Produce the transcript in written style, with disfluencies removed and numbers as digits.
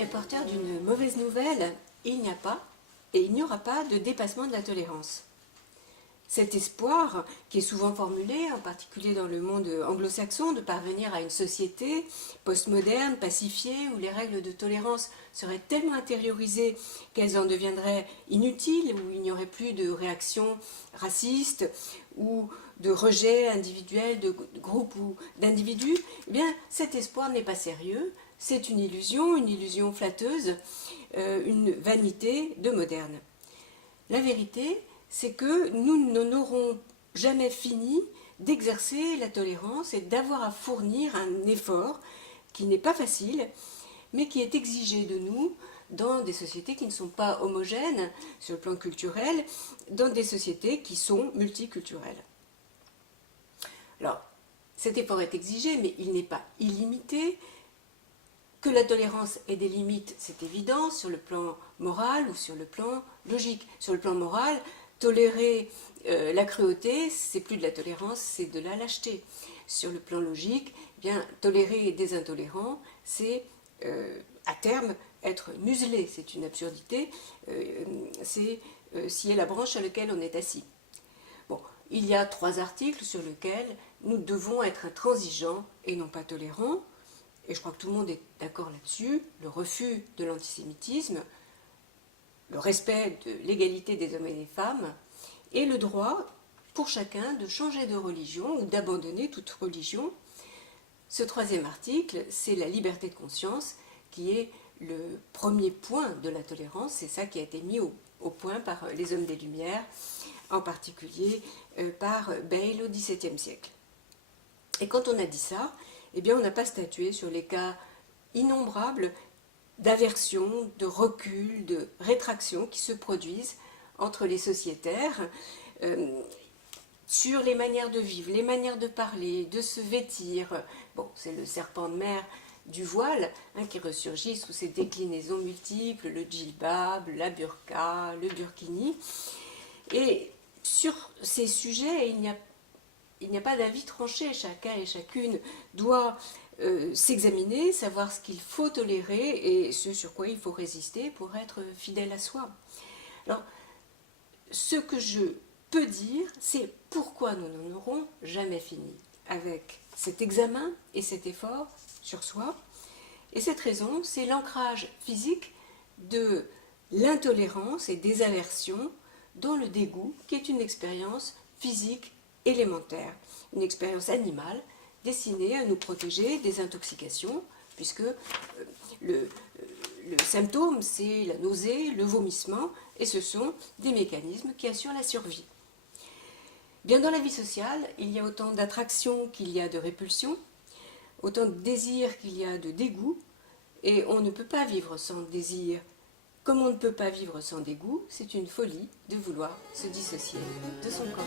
est porteur d'une mauvaise nouvelle. Il n'y a pas et il n'y aura pas de dépassement de la tolérance. Cet espoir, qui est souvent formulé, en particulier dans le monde anglo-saxon, de parvenir à une société postmoderne, pacifiée, où les règles de tolérance seraient tellement intériorisées qu'elles en deviendraient inutiles, où il n'y aurait plus de réactions racistes ou de rejet individuel de groupes ou d'individus, eh bien cet espoir n'est pas sérieux, c'est une illusion flatteuse, une vanité de moderne. La vérité, c'est que nous n'en aurons jamais fini d'exercer la tolérance et d'avoir à fournir un effort qui n'est pas facile, mais qui est exigé de nous dans des sociétés qui ne sont pas homogènes sur le plan culturel, dans des sociétés qui sont multiculturelles. Alors, cet effort est exigé, mais il n'est pas illimité. Que la tolérance ait des limites, c'est évident, sur le plan moral ou sur le plan logique. Sur le plan moral, tolérer la cruauté, c'est plus de la tolérance, c'est de la lâcheté. Sur le plan logique, eh bien, tolérer des intolérants, c'est à terme être muselé, c'est une absurdité, c'est scier la branche sur laquelle on est assis. Bon, il y a 3 articles sur lesquels nous devons être intransigeants et non pas tolérants, et je crois que tout le monde est d'accord là-dessus: le refus de l'antisémitisme, le respect de l'égalité des hommes et des femmes, et le droit pour chacun de changer de religion ou d'abandonner toute religion. Ce 3e article, c'est la liberté de conscience, qui est le premier point de la tolérance. C'est ça qui a été mis au point par les hommes des Lumières, en particulier par Bayle au XVIIe siècle. Et quand on a dit ça, eh bien on n'a pas statué sur les cas innombrables d'aversion, de recul, de rétraction qui se produisent entre les sociétaires, sur les manières de vivre, les manières de parler, de se vêtir. Bon, c'est le serpent de mer du voile qui ressurgit sous ses déclinaisons multiples, le djilbab, la burqa, le burkini. Et sur ces sujets, il n'y a pas d'avis tranché. Chacun et chacune doit s'examiner, savoir ce qu'il faut tolérer et ce sur quoi il faut résister pour être fidèle à soi. Alors, ce que je peux dire, c'est pourquoi nous n'en aurons jamais fini avec cet examen et cet effort sur soi. Et cette raison, c'est l'ancrage physique de l'intolérance et des aversions dans le dégoût, qui est une expérience physique élémentaire, une expérience animale destinée à nous protéger des intoxications, puisque le symptôme, c'est la nausée, le vomissement, et ce sont des mécanismes qui assurent la survie. Bien, dans la vie sociale, il y a autant d'attraction qu'il y a de répulsion, autant de désir qu'il y a de dégoût, et on ne peut pas vivre sans désir. Comme on ne peut pas vivre sans dégoût, c'est une folie de vouloir se dissocier de son corps.